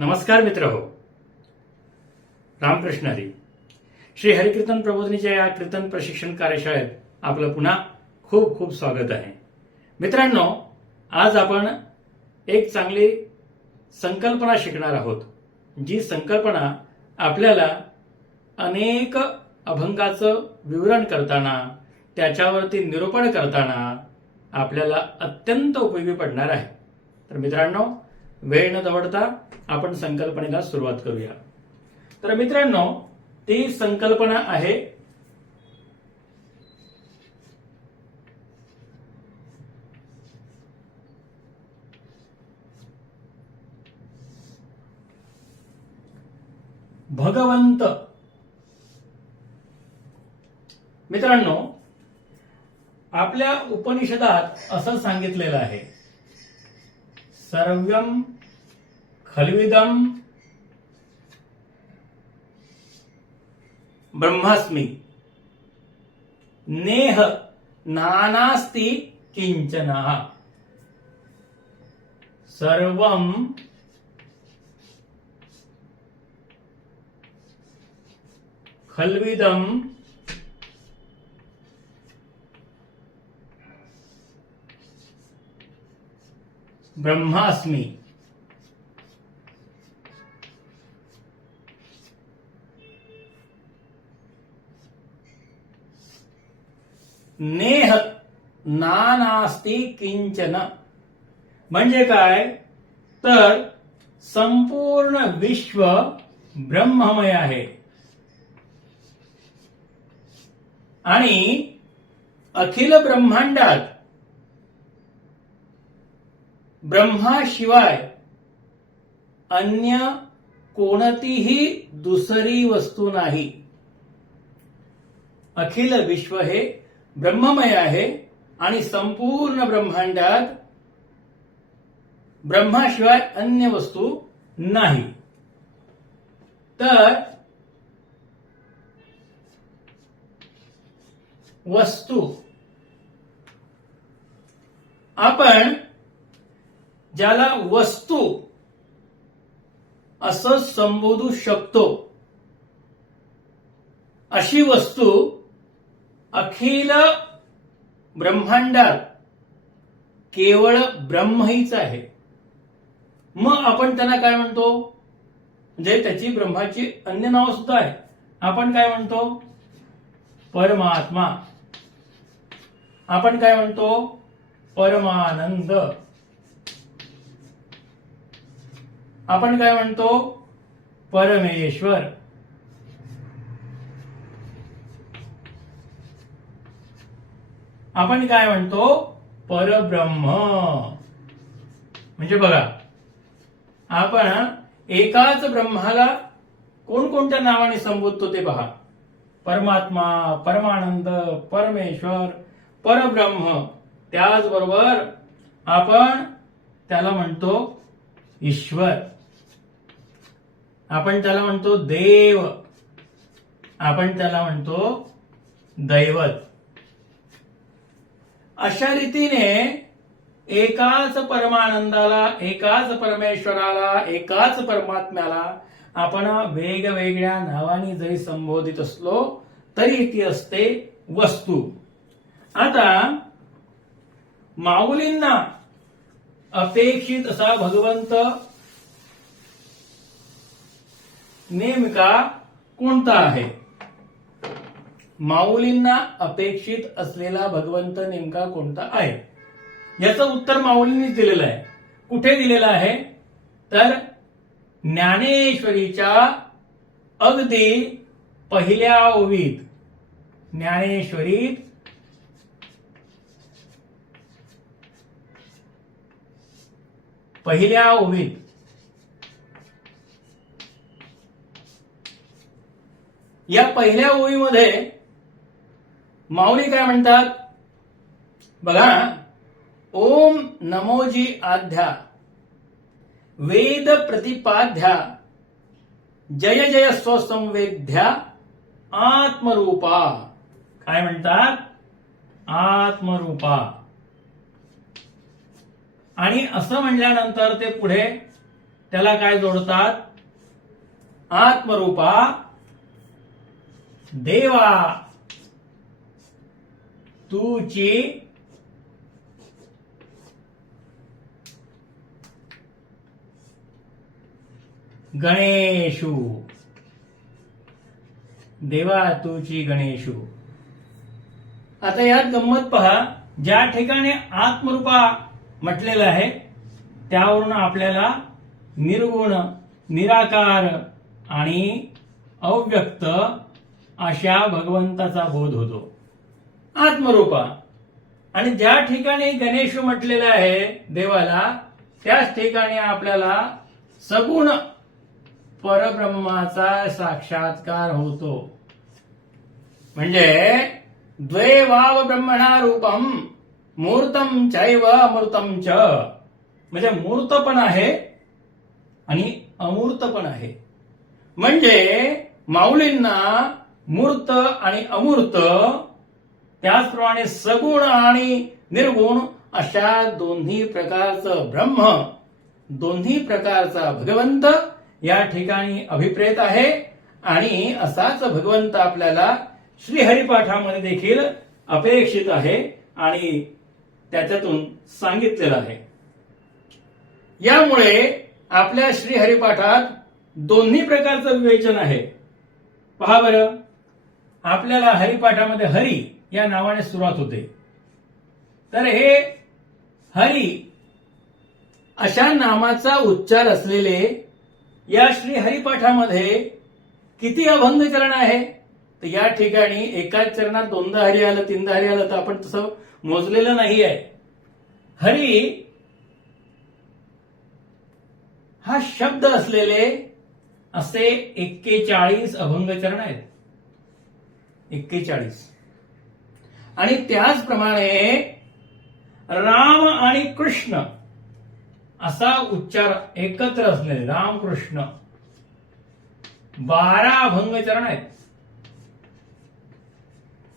नमस्कार मित्र हो. रामकृष्ण हरी श्री हरिकीर्तन प्रबोधनीच्या या कीर्तन प्रशिक्षण कार्यशाळेत आपलं पुन्हा खूप खूप स्वागत आहे. मित्रांनो आज आपण एक चांगली संकल्पना शिकणार आहोत जी संकल्पना आपल्याला अनेक अभंगाचं विवरण करताना त्याच्यावरती निरूपण करताना आपल्याला अत्यंत उपयोगी पडणार आहे. तर मित्रांनो वेळ न दवडता आपण संकल्पनेला सुरुवात करूया. तर मित्रांनो ती संकल्पना आहे भगवंत. मित्रांनो आपल्या उपनिषदात असं सांगितलेलं आहे. सर्वम खलविदम ब्रह्मास्मि। नेह नानास्ति किंचन सर्वम खलविदम ब्रह्मास्मी। नेह नानास्ती किंचन म्हणजे काय? तर संपूर्ण विश्व ब्रह्ममय आहे. आणि अखिल ब्रह्मांडात ब्रह्माशिवाय अन्य कोणतीही दुसरी वस्तू नाही. अखिल विश्व हे ब्रह्ममय आहे आणि संपूर्ण ब्रह्मांडात ब्रह्माशिवाय अन्य वस्तू नाही. तर वस्तू. आपण ज्याला वस्तू असं संबोधू शकतो. अशी वस्तू अखिल ब्रह्मांडात केवळ ब्रह्म हीच आहे. मग आपण त्यांना काय म्हणतो? म्हणजे त्याची ब्रह्माची अन्य नाव सुद्धा आहे आपण काय म्हणतो? परमात्मा. आपण काय म्हणतो? परमानंद. आपण काय म्हणतो? परमेश्वर. आपण काय म्हणतो? परब्रह्म. म्हणजे बघा आपण एकाच ब्रह्माला कोणकोणत्या नावाने संबोधतो ते पहा. परमात्मा परमानंद परमेश्वर परब्रह्म. त्याचबरोबर आपण त्याला म्हणतो ईश्वर. आपण त्याला म्हणतो देव. आपण त्याला म्हणतो दैवत. अशा रीतीने एकाच परमानंदाला एकाच परमेश्वराला एकाच परमात्म्याला आपण वेगवेगळ्या नावाने जरी संबोधित असलो तरी ती असते वस्तू. आता माऊलींना अपेक्षित असा भगवंत नेमका कोणता आहे? माऊलींना अपेक्षित असलेला भगवंत नेमका कोणता आहे? याचं उत्तर माऊलींनीच दिलेलं आहे. कुठे दिलेलं आहे? तर ज्ञानेश्वरीच्या अगदी पहिल्या ओवीत. ज्ञानेश्वरीत पहिल्या ओवीत. या पहिल्या ओळीमध्ये माऊली काय म्हणतात? बघा ओम नमोजी आध्या वेद प्रतिपाध्या जय जय स्वसंवेद्या. आत्मरूपा. काय म्हणतात? आत्मरूपा. आणि असं म्हणल्यानंतर ते पुढे त्याला काय जोडतात? आत्मरूपा. देवा तूची गणेशू. देवा तुची गणेशू. आता यात गंमत पहा ज्या ठिकाणी आत्मरूपा म्हटलेलं आहे त्यावरून आपल्याला निर्गुण निराकार आणि अव्यक्त अशा भगवंताचा बोध होतो. आत्मरूपा. आणि ज्या ठिकाणी गणेश म्हटलेला आहे देवाला त्याच ठिकाणी आपल्याला सगुण परब्रह्माचा साक्षात्कार होतो. म्हणजे द्वे वाव ब्रह्मणा रूपम मूर्तम चैव अमृतम च. म्हणजे मूर्त पण आहे आणि अमूर्त पण आहे. म्हणजे माऊलींना मूर्त आणि अमूर्त. त्याचप्रमाणे सगुण आणि निर्गुण अशा दोन्ही प्रकारचं ब्रह्म दोन्ही प्रकारचा भगवंत या ठिकाणी अभिप्रेत आहे. आणि असाच भगवंत आपल्याला श्रीहरिपाठामध्ये देखील अपेक्षित आहे आणि त्याच्यातून सांगितलेलं आहे. यामुळे आपल्या श्रीहरिपाठात दोन्ही प्रकारचं विवेचन आहे. पहा बरं. आपल्याला हरिपाठामध्ये हरी या नावाने सुरुवात होते. तर हे हरी अशा नामाचा उच्चार असलेले या श्री हरिपाठामध्ये किती अभंग चरण आहे? तर या ठिकाणी एकाच चरणात दोनदा हरी आलं तीनदा हरी आलं तर आपण तसं मोजलेलं नाही आहे हरी हा शब्द असलेले असे एक्केचाळीस अभंग चरण आहेत. एक्केचाळीस. आणि त्याचप्रमाणे राम आणि कृष्ण असा उच्चार एकत्र असलेले रामकृष्ण. बारा अभंग चरण आहेत.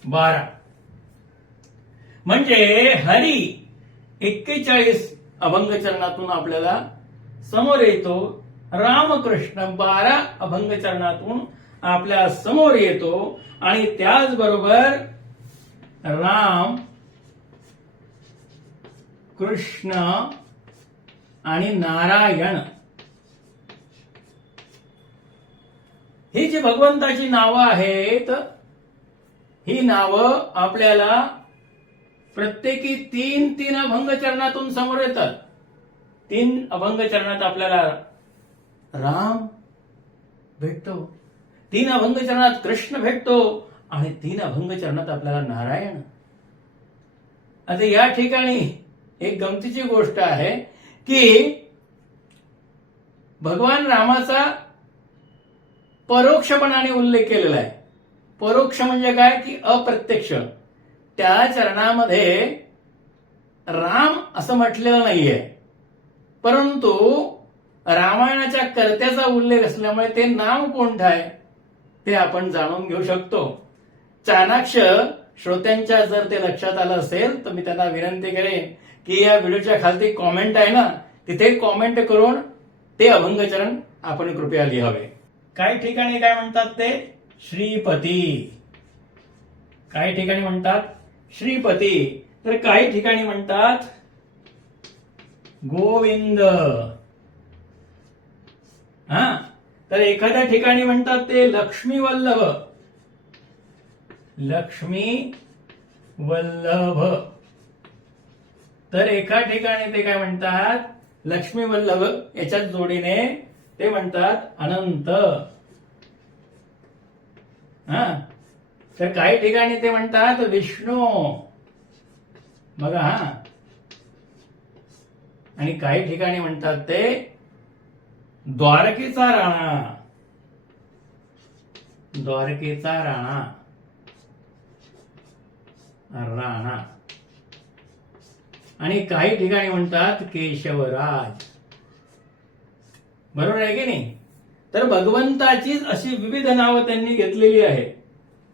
बारा. म्हणजे हरी एक्केचाळीस अभंग चरणातून आपल्याला समोर येतो रामकृष्ण बारा अभंग चरणातून आपल्यासमोर येतो आणि त्याचबरोबर राम कृष्ण आणि नारायण. ही जी भगवंताची नावं आहेत ही नावं आपल्याला प्रत्येकी तीन तीन अभंग चरणातून समोर येतात. तीन अभंग चरणात आपल्याला राम भेटतो. तीन अभंग चरणात कृष्ण भेटतो आणि तीन अभंग चरणात आपल्याला नारायण. आता या ठिकाणी एक गमतीची गोष्ट आहे की भगवान रामाचा परोक्षपणाने उल्लेख केलेला आहे. परोक्ष म्हणजे काय की अप्रत्यक्ष. त्या चरणामध्ये राम असं म्हटलेलं नाहीये. परंतु रामायणाच्या कर्त्याचा उल्लेख असल्यामुळे ते नाव कोणतं आहे? ते आपण जाणून घेऊ शकतो. चाणाक्ष श्रोत्यांच्या जर ते लक्षात आलं असेल तर मी त्यांना विनंती करेन की या व्हिडिओच्या खालती कॉमेंट आहे ना तिथे कॉमेंट करून ते अभंगचरण आपण कृपया लिहावे. काही ठिकाणी काय म्हणतात ते? श्रीपती. काही ठिकाणी म्हणतात श्रीपती. तर काही ठिकाणी म्हणतात गोविंद. हा? तर एखाद्या ठिकाणी म्हणतात ते लक्ष्मी वल्लभ. लक्ष्मी वल्लभ. तर एका ठिकाणी ते काय म्हणतात? लक्ष्मी वल्लभ याच्याच जोडीने ते म्हणतात अनंत. हा? तर काही ठिकाणी ते म्हणतात विष्णू. बघा हा. आणि काही ठिकाणी म्हणतात ते द्वारकेचा राणा. द्वारकेचा राणा. राणा. आणि काही ठिकाणी म्हणतात केशवराज. बरोबर आहे की नाही? तर भगवंताचीच अशी विविध नावं त्यांनी घेतलेली आहे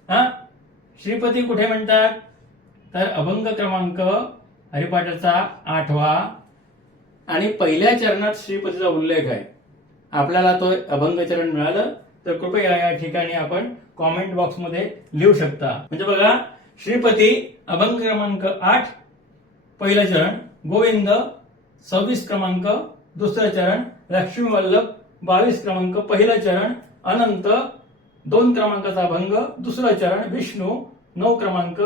हा? श्रीपती कुठे म्हणतात? तर अभंग क्रमांक हरिपाठाचा आठवा. आणि पहिल्या चरणात श्रीपतीचा उल्लेख आहे. आपल्याला तो अभंग चरण मिळालं तर कृपया या ठिकाणी आपण कॉमेंट बॉक्समध्ये लिहू शकता. म्हणजे बघा श्रीपती अभंग क्रमांक आठ पहिलं चरण गोविंद सव्वीस क्रमांक दुसरं चरण लक्ष्मी वल्लभ बावीस क्रमांक पहिलं चरण अनंत दोन क्रमांकाचा अभंग दुसरं चरण विष्णू नऊ क्रमांक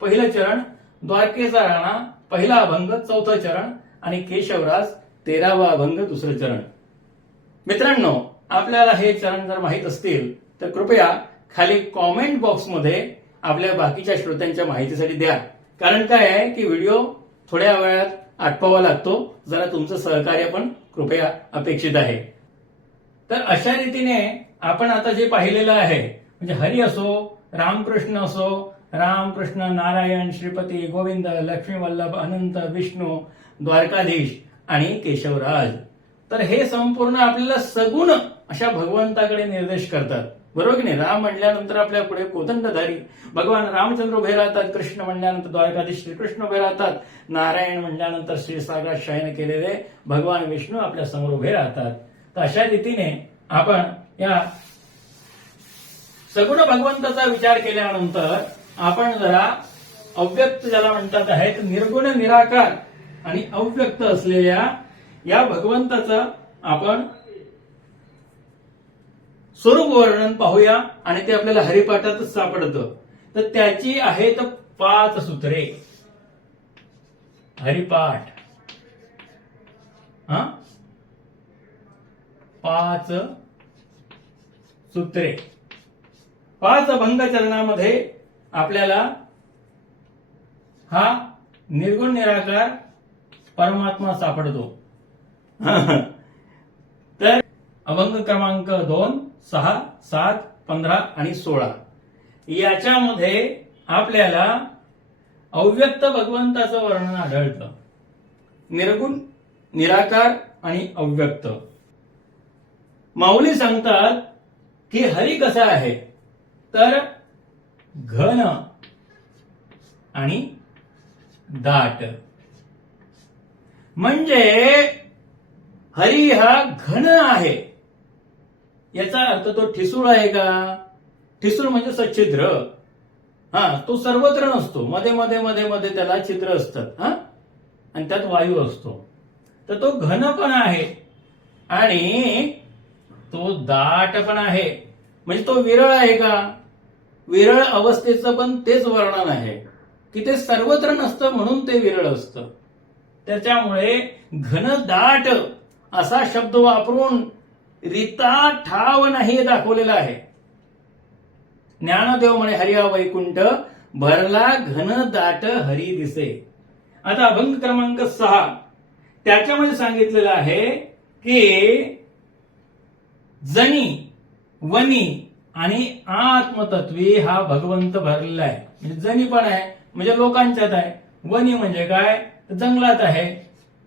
पहिलं चरण द्वारकेचा राणा पहिला अभंग चौथं चरण आणि केशवराज तेरावा अभंग दुसरं चरण. मित्रांनो आपल्याला हे चरण जर माहीत असतील तर कृपया खाली कॉमेंट बॉक्समध्ये आपल्या बाकीच्या श्रोत्यांच्या माहितीसाठी द्या. कारण काय आहे की व्हिडिओ थोड्या वेळात आटपावा लागतो. जरा तुमचं सहकार्य पण कृपया अपेक्षित आहे. तर अशा रीतीने आपण आता जे पाहिलेलं आहे म्हणजे हरी असो रामकृष्ण असो रामकृष्ण नारायण श्रीपती गोविंद लक्ष्मी वल्लभ अनंत विष्णू द्वारकाधीश आणि केशवराज. तर हे संपूर्ण आपल्याला सगुण अशा भगवंताकडे निर्देश करतात. बरोबर की नाही? राम म्हणल्यानंतर आपल्या पुढे कोदंडधारी. भगवान रामचंद्र उभे राहतात कृष्ण म्हणल्यानंतर द्वारकाधीश श्रीकृष्ण उभे राहतात नारायण म्हणल्यानंतर श्रीसागरात शयन केलेले भगवान विष्णू आपल्यासमोर उभे राहतात. तर अशा रीतीने आपण या सगुण भगवंताचा विचार केल्यानंतर आपण जरा अव्यक्त ज्याला म्हणतात आहेत निर्गुण निराकार आणि अव्यक्त असलेल्या या भगवंताचं आपण स्वरूप वर्णन पाहूया आणि ते आपल्याला हरिपाठातच सापडतं. तर त्याची आहेत पाच सूत्रे. हरिपाठ. हा? पाच सूत्रे. पाच अभंग चरणामध्ये आपल्याला हा निर्गुण निराकार परमात्मा सापडतो. तर अभंग क्रमांक दोन सहा सात पंधरा आणि सोळा. याच्यामध्ये आपल्याला अव्यक्त भगवंताचं वर्णन आढळतं. निर्गुण निराकार आणि अव्यक्त. माऊली सांगतात की हरी कसा आहे? तर घन आणि दाट. म्हणजे हरी हा घन आहे. याचा अर्थ तो ठिसूळ आहे का? ठिसूळ म्हणजे सच्छिद्र हा तो सर्वत्र नसतो. मध्ये मध्ये मध्ये मध्ये त्याला छिद्र असतात. हा? आणि त्यात वायू असतो. तर तो घन पण आहे. आणि तो दाट पण आहे. म्हणजे तो विरळ आहे का? विरळ अवस्थेचं पण तेच वर्णन आहे. की ते सर्वत्र नसतं म्हणून ते विरळ असतं. त्याच्यामुळे घन दाट असा शब्द वापरून रिता ठाव नाही दाखवलेला आहे. ज्ञानदेव म्हणे हरिया वैकुंठ भरला घन दाट हरी दिसे. आता अभंग क्रमांक सहा. त्याच्यामध्ये सांगितलेलं आहे की जनी वनी आणि आत्मतत्वी हा भगवंत भरलेला आहे. म्हणजे जनी पण आहे म्हणजे लोकांच्यात आहे. वनी म्हणजे काय? जंगलात आहे.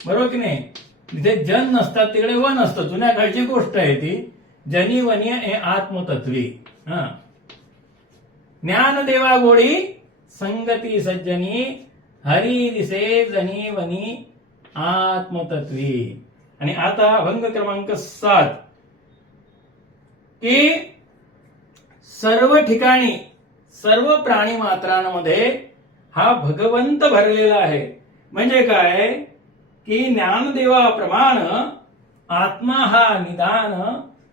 बरोबर की नाही? जिथे जन नसतात तिकडे वन असतं. जुन्या काळची गोष्ट आहे ती. जनी वनी हे आत्मतत्वी. हा. ज्ञानदेवा गोळी संगती सज्जनी हरी दिसे जनी वनी आत्मतत्वी. आणि आता अभंग क्रमांक सात. की सर्व ठिकाणी सर्व प्राणी मात्रांमध्ये हा भगवंत भरलेला आहे. म्हणजे काय? की ज्ञानदेवाप्रमाण आत्मा हा निदान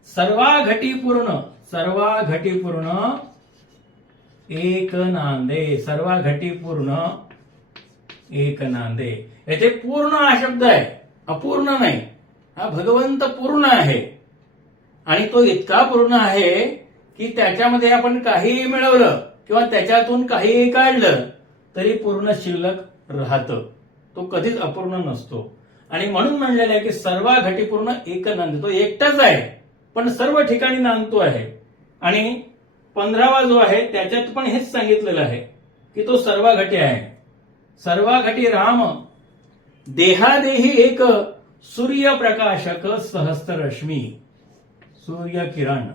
सर्वा घटीपूर्ण सर्वा घटीपूर्ण एक नांदे सर्वा घटीपूर्ण एक नांदे याचे पूर्ण हा शब्द आहे अपूर्ण नाही हा भगवंत पूर्ण आहे. आणि तो इतका पूर्ण आहे की त्याच्यामध्ये आपण काहीही मिळवलं किंवा त्याच्यातून काहीही काढलं तरी पूर्ण शिल्लक राहतं. तो कधीच अपूर्ण नसतो. आणि म्हणून म्हणलेला आहे की सर्व घटी पूर्ण एक नांद तो एकटाच आहे पण सर्व ठिकाणी नांदतो आहे. आणि पंधरावा जो आहे त्याच्यात पण हेच सांगितलेलं आहे की तो सर्व घटी आहे. सर्व घटी राम देहादेही एक सूर्यप्रकाशक सहस्त्र रश्मी सूर्य किरण.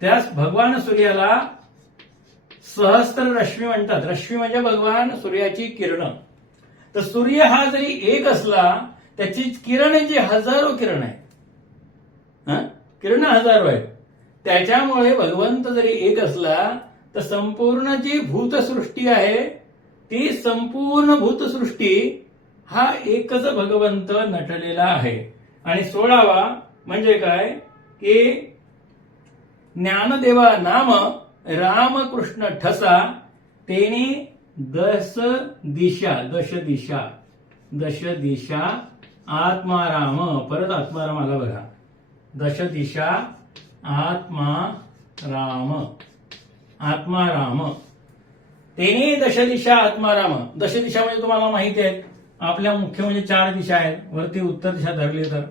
त्यास भगवान सूर्याला सहस्त्र रश्मी म्हणतात. रश्मी म्हणजे भगवान सूर्याची किरण. तर सूर्य हा जरी एक असला त्याची किरण जी हजारो किरण आहेत. हा? किरण हजारो आहेत. त्याच्यामुळे भगवंत जरी एक असला तर संपूर्ण जी भूतसृष्टी आहे ती संपूर्ण भूतसृष्टी हा एकच भगवंत नटलेला आहे. आणि सोळावा म्हणजे काय? की ज्ञानदेवा नाम रामकृष्ण ठसा तेने दश दिशा दश दिशा. दश दिशा आत्माराम. परत आत्माराम आला बघा. दश दिशा आत्मा राम आत्माराम. तेने दश दिशा आत्माराम. दश दिशा म्हणजे तुम्हाला माहिती आहेत आपल्या मुख्य म्हणजे चार दिशा आहेत. वरती उत्तर दिशा धरली तर.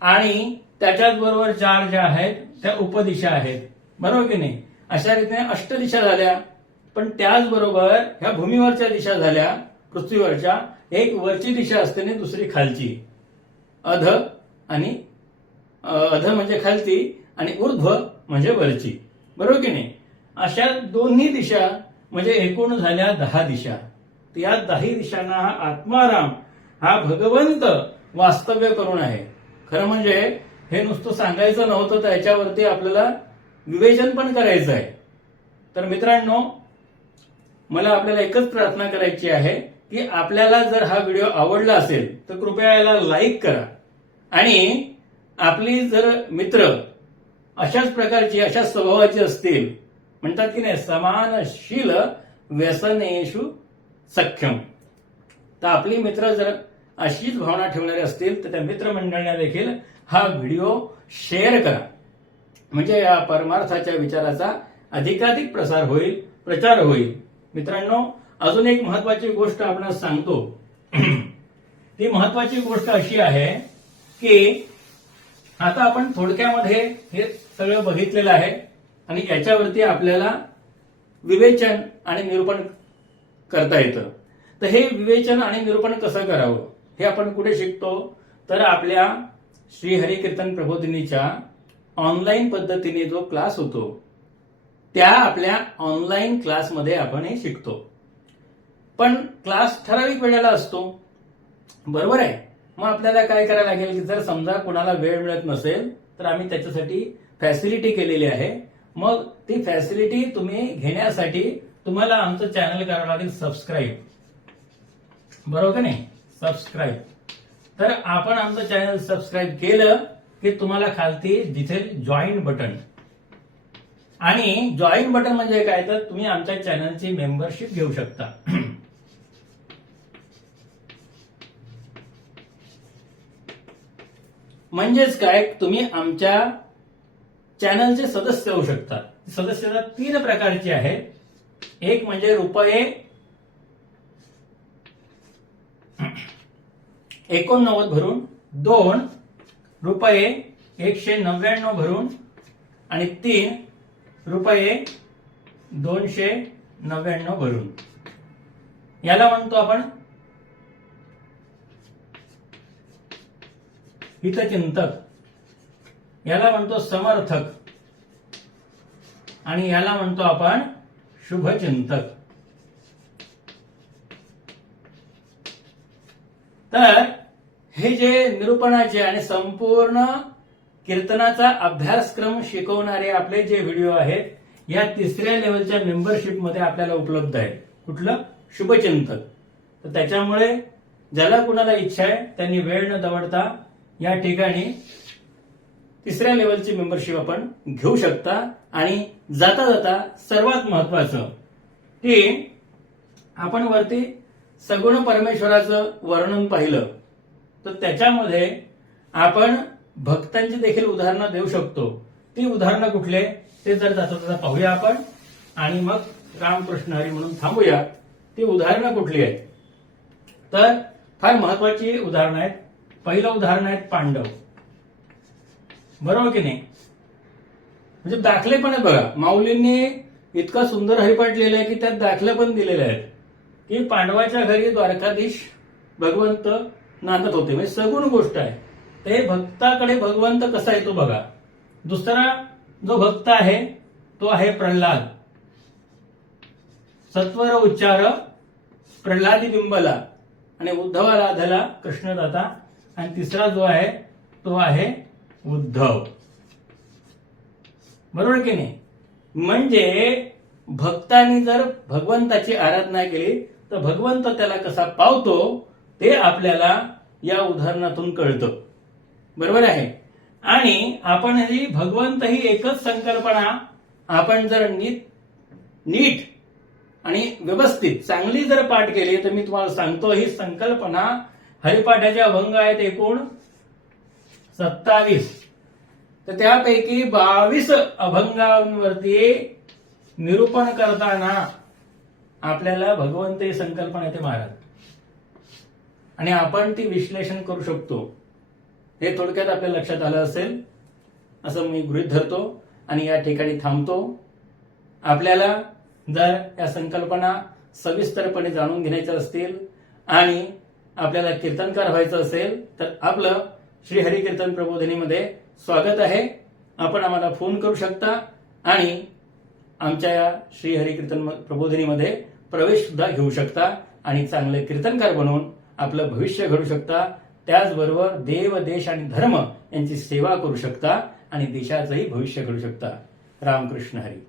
आणि त्याच्याच बरोबर चार ज्या आहेत त्या उपदिशा आहेत. बरोबर की नाही? अशा रीतीने अष्टदिशा झाल्या. पण त्याचबरोबर ह्या भूमीवरच्या दिशा झाल्या पृथ्वीवरच्या एक वरची दिशा असते आणि दुसरी खालची. अध आणि अध म्हणजे खालची आणि ऊर्ध्व म्हणजे वरची. बरोबर की नाही? अशा दोन्ही दिशा म्हणजे एकूण झाल्या दहा दिशा. तर या दही दिशांना हा आत्माराम हा भगवंत वास्तव्य करून आहे. खरं म्हणजे हे नुसतं सांगायचं नव्हतं तर याच्यावरती आपल्याला विवेचन पण करायचं आहे तर मित्रांनो मला आपल्याला एकच प्रार्थना करायची आहे की आपल्याला जर हा व्हिडिओ आवडला असेल तर कृपया याला लाईक करा. आणि आपली जर मित्र अशाच प्रकारची अशाच स्वभावाची असतील म्हणतात की नाही समानशील व्यसनेषु सख्यम. तर आपली मित्र जर अशीच भावना ठेवणारे असतील तर त्या मित्रमंडळींना देखील हा व्हिडिओ शेअर करा. म्हणजे या परमार्थाच्या विचाराचा अधिकाधिक प्रसार होईल प्रचार होईल. मित्रांनो अजून एक महत्वाची गोष्ट आपण सांगतो. ती महत्वाची गोष्ट अशी आहे की आता आपण थोडक्यामध्ये हे सगळं बघितलेलं आहे आणि याच्यावरती आपल्याला विवेचन आणि निरूपण करता येतं. तर हे विवेचन आणि निरूपण कसं करावं हे आपण कुठे शिकतो? तर आपल्या श्री हरिकीर्तन प्रबोधिनीच्या ऑनलाईन पद्धतीने जो क्लास होतो. त्या आपल्या ऑनलाईन क्लासमध्ये आपण हे शिकतो. पण क्लास ठराविक वेळेला असतो. बरोबर आहे? मग आपल्याला काय करायला लागेल की जर समजा कोणाला वेळ मिळत नसेल तर आम्ही त्याच्यासाठी फॅसिलिटी केलेली आहे. मग ती फॅसिलिटी तुम्ही घेण्यासाठी तुम्हाला आमचं चॅनल करावं लागेल सबस्क्राईब बरोबर नाही? सबस्क्राईब तर आपण आमचं चॅनल सबस्क्राईब केलं की तुम्हाला खालती जिथे जॉईन बटन आणि जॉईन बटन म्हणजे काय? तर तुम्ही आमच्या चॅनलची मेंबरशिप घेऊ शकता. म्हणजेच काय? तुम्ही आमच्या चॅनलचे सदस्य होऊ शकता. सदस्यता तीन प्रकारची आहेत. एक म्हणजे रुपये एकोणनव्वद भरून दोन रुपये एकशे नव्याण्णव भरून आणि तीन रुपये दोनशे नव्याण्णव भरून. याला म्हणतो आपण हितचिंतक. याला म्हणतो समर्थक. आणि याला म्हणतो आपण शुभचिंतक. तर हे जे निरूपणाचे आणि संपूर्ण कीर्तनाचा अभ्यासक्रम शिकवणारे आपले जे व्हिडिओ आहेत या तिसऱ्या लेवलच्या मेंबरशिपमध्ये आपल्याला उपलब्ध आहे कुठलं? शुभचिंतक तर त्याच्यामुळे ज्याला कुणाला इच्छा आहे त्यांनी वेळ न दवडता या ठिकाणी तिसऱ्या लेवलची मेंबरशिप आपण घेऊ शकता. आणि जाता जाता सर्वात महत्वाचं की आपण वरती सगुण परमेश्वराचं वर्णन पाहिलं. तर त्याच्यामध्ये आपण भक्तांची देखील उदाहरणं देऊ शकतो. ती उदाहरणं कुठले? ते जर जाता जाता पाहूया आपण. आणि मग रामकृष्ण हरी म्हणून थांबूया. ती उदाहरणं कुठली आहेत? तर फार महत्वाची उदाहरणं आहेत. पहिलं उदाहरण आहेत पांडव. बरोबर की नाही? म्हणजे दाखले पण आहेत बघा. माऊलींनी इतका सुंदर हरिपाठ आहे की त्यात दाखले पण दिलेले आहेत. की पांडवाच्या घरी द्वारकाधीश भगवंत नांदत होते. म्हणजे सगुण गोष्ट आहे. ते भक्ताकडे भगवंत कसा येतो बघा. दुसरा जो भक्त आहे तो आहे प्रल्हाद. सत्वर उच्चार प्रल्हादी बिंबला आणि उद्धवाला धला कृष्णदाता. आणि तिसरा जो आहे तो आहे उद्धव. बरोबर की नाही? म्हणजे भक्तांनी जर भगवंताची आराधना केली तर भगवंत त्याला कसा पावतो ते आपल्याला या उदाहरणातून कळतं. बरोबर आहे? आणि आपण ही भगवंत ही एकच संकल्पना आपण जर नीट नीट आणि व्यवस्थित चांगली जर पाठ केली तर मी तुम्हाला सांगतो ही संकल्पना हरिपाठाच्या अभंग आहेत एकूण सत्तावीस. तर त्यापैकी बावीस अभंगांवरती निरूपण करताना आपल्याला भगवंत ही संकल्पना येते महाराज. आणि आपण ती विश्लेषण करू शकतो. हे थोडक्यात आपल्या लक्षात आलं असेल असं मी गृहीत धरतो आणि या ठिकाणी थांबतो. आपल्याला जर या संकल्पना सविस्तरपणे जाणून घेण्याच्या असतील आणि आपल्याला कीर्तनकार व्हायचं असेल तर आपलं श्रीहरी कीर्तन प्रबोधिनीमध्ये स्वागत आहे. आपण आम्हाला फोन करू शकता आणि आमच्या या श्रीहरी कीर्तन प्रबोधिनीमध्ये प्रवेश सुद्धा घेऊ शकता आणि चांगले कीर्तनकार बनवून आपलं भविष्य घडू शकता. त्याचबरोबर देव देश आणि धर्म यांची सेवा करू शकता आणि देशाचंही भविष्य घडू शकता. रामकृष्ण हरी.